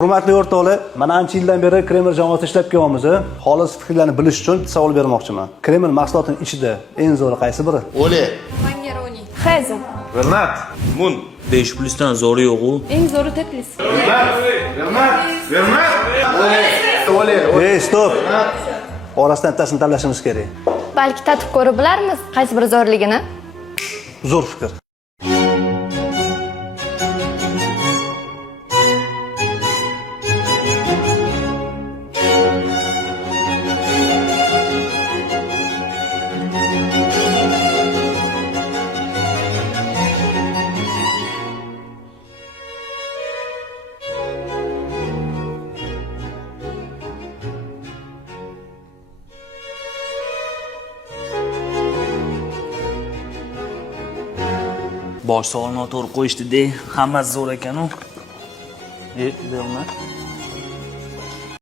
Hurmatli o'rtoqlar, mana ancha yildan beri Kreml jamoasida ishlab kelyapmiz. Xolis fikrlarni bilish uchun savol bermoqchiman. Kreml mahsulotining ichida eng zo'ri qaysi biri? Ole. Mangaroni. Xayzi. Vernat. Mun. 5 plusdan zo'ri yo'q-ku. Eng zo'ri teplis. Vernat. Ole. Ey, stop. Orasidan bittasini tanlashimiz kerak. Balki tatib ko'rib bilarmiz, qaysi biri zo'rligini. Zo'r fikr. Bosh savolni to'g'ri qo'yishdi-de, hammasi zo'r ekan-u. Berma.